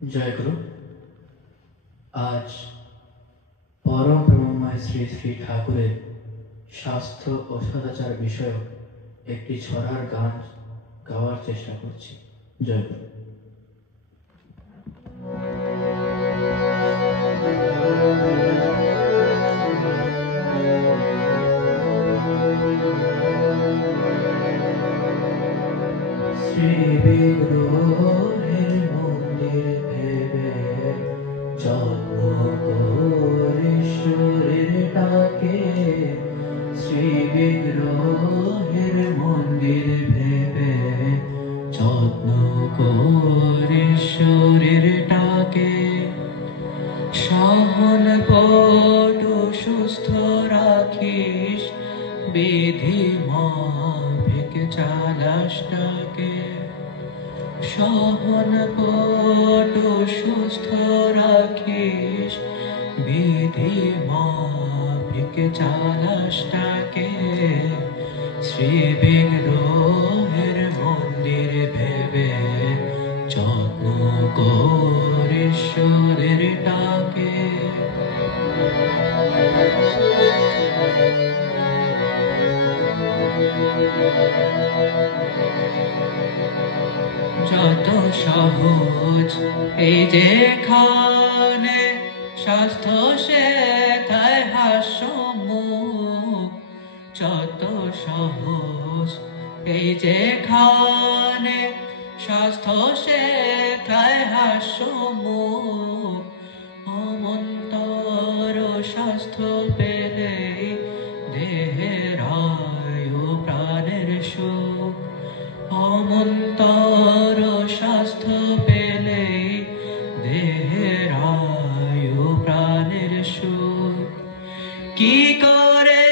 জয়গুরু। আজ পরম ব্রহ্মময় শ্রী শ্রী ঠাকুরের স্বাস্থ্য ও সদাচার বিষয়ক একটি ছড়ার গান গাওয়ার চেষ্টা করছি। জয়গুরু। শ্রী বিগ্রহের মন্দির ভেবে যত্ন করে ঈশ্বরের ডাকে, শ্রী বিগ্রহের মন্দির ভেবে যত্ন করে ঈশ্বরের ডাকে, সহন পট সুস্থ রাখিস বিধি মাফিক চালাসটাকে, সহন পট সুস্থ রাখিস বিধি মাফিক চালাসটাকে, শ্রী বিগ্রহের মন্দির ভেবে যত্ন করে ঈশ্বরের ডাকে। যত সহজ এই যেখানে স্বাস্থ্য সেথায় হাস্যমুখ, যত সহজ এই যেখানে স্বাস্থ্য সেথায় হাস্যমুখ, অমন্তর স্বাস্থ্য পেলেই দেহের আয়ু প্রাণের সুখ, অমন্তর স্বাস্থ্য পেলেই দেহের আয়ু প্রাণের সুখ। কি করে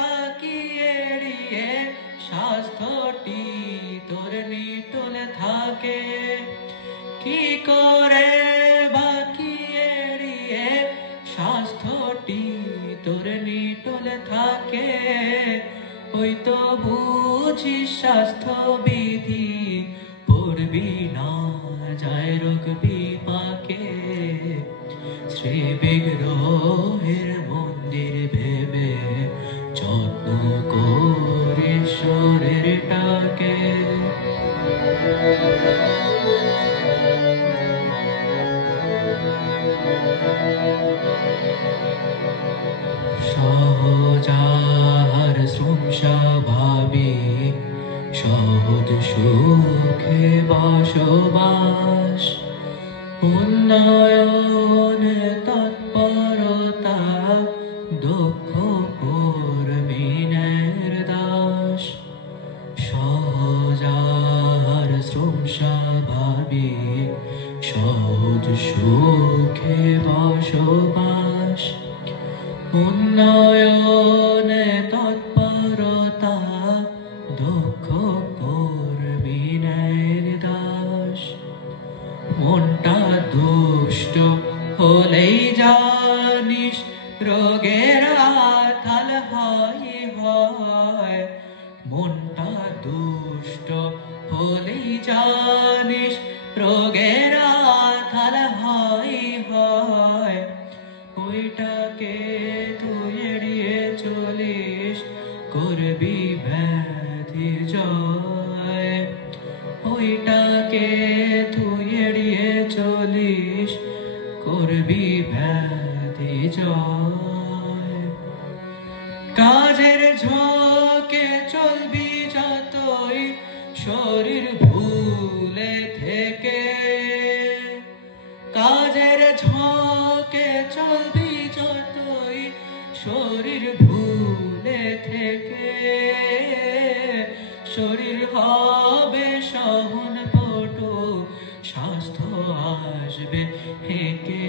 বাকি এড়িয়ে স্বাস্থ্যটি তোর নিটল থাকে, কি করে বাকি এড়িয়ে স্বাস্থ্যটি তোর নিটল থাকে, ওই তো বুঝিস স্বাস্থ্য বিধি পড়বি না যায় রোগ বিপাকে, শ্রী বিগ্রহের মন্দির ভেবে যত্ন করে ঈশ্বরের ডাকে। সহজার স্বাভাবি সহজ সুখে বসবাস, উন্নয়ন তৎপরতা দুঃখ কর্মিনের দাস, সহজার স্বাভাবি সহজ সুখে বসবাস, উন্নয়ন তৎপরতা দুঃখ কর্মিনের দাস। মনটা দুষ্ট হলেই জানিস রোগের আথাল হয়, মনটা দুষ্ট হলেই জানিস রোগের আথাল হয়, ওইটাকে তুই এড়িয়ে চলিস করবি ব্যাধির জয়, ওইটাকে তুই এড়িয়ে চলিস করবি ব্যাধি জয়। কাজের ঝোঁকে চলবি যতই শরীর ভুলে থেকে, কাজের ঝোঁকে চলবি যতই শরীর ভুলে থেকে, শরীর হবে সহন পটু স্বাস্থ্য আসবে হেঁকে,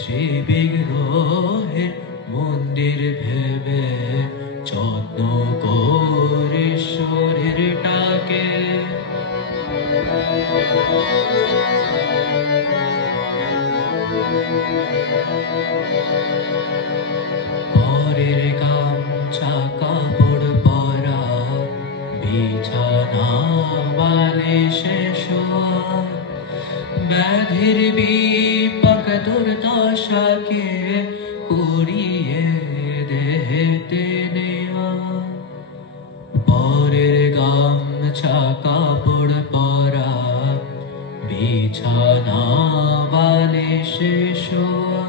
শ্রী বিগ্রহের মন্দির ভেবে যত্ন করে ঈশ্বরের ডাকে। পরের গামছা কাপড় পরা বিছানা বালিশে শোয়া, ব্যাধির বিপাক দুর্দশাকে কুড়িয়ে দেহেতে নেওয়া, পরের গামছা কাপড় পরা, বিছানা বালিশে শোয়া,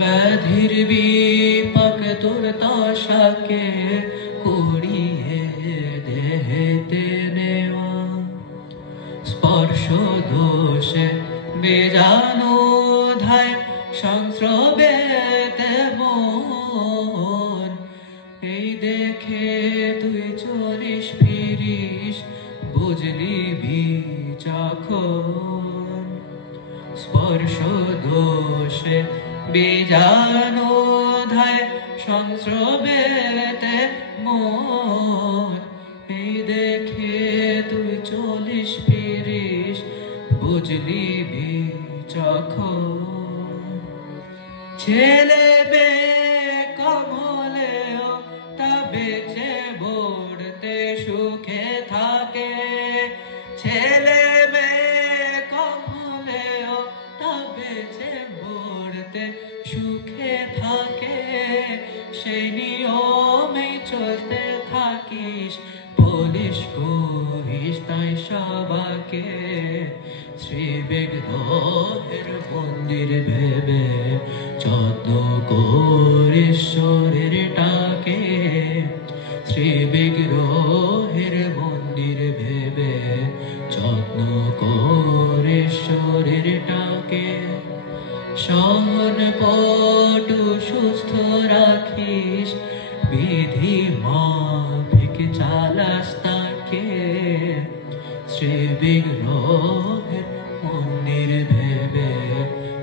ব্যাধির বিপাক দুর্দশাকে কুড়িয়ে দেহেতে নেওয়া, স্পর্শ দোষে বেজানো ধায় সংস্রবেতে মন, এই দেখে তুই চলিস ফিরিস বুঝলি বিচক্ষণ, স্পর্শ দোষে বেজানো ধায় সংস্রবেতে মন, এই দেখে তুই চলিস ফিরিস বুঝলি বিচক্ষণ। ছেলে মেয়ে কমলেও তা বেঁচে বড়তে সুখে থাকে, ছেলে মেয়ে কমলেও তা বেঁচে বড়তে সুখে থাকে, সেই নিয়মেই চলতে থাকিস বলিস কহিস তাই সবাকে, শ্রী বিগ্রহের মন্দির ভেবে যত্ন করিস শরীরটাকে, শ্রী বিগ্রহের মন্দির ভেবে যত্ন করিস শরীরটাকে, সহন পটু সুস্থ রাখিস বিধি মাফিক চালাস তাকে, শ্রী বিগ্রহের মন্দির ভেবে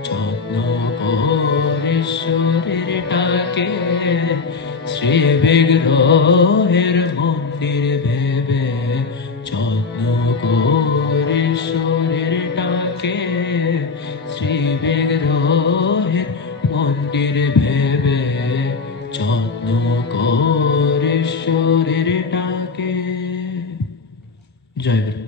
যত্ন করিস শরীরটাকে, শ্রী বিগ্রহের মন্দির ভেবে যত্ন করিস শরীরটাকে, শ্রী বিগ্রহের মন্দির ভেবে যত্ন করিস শরীরটাকে। জয় গুরু।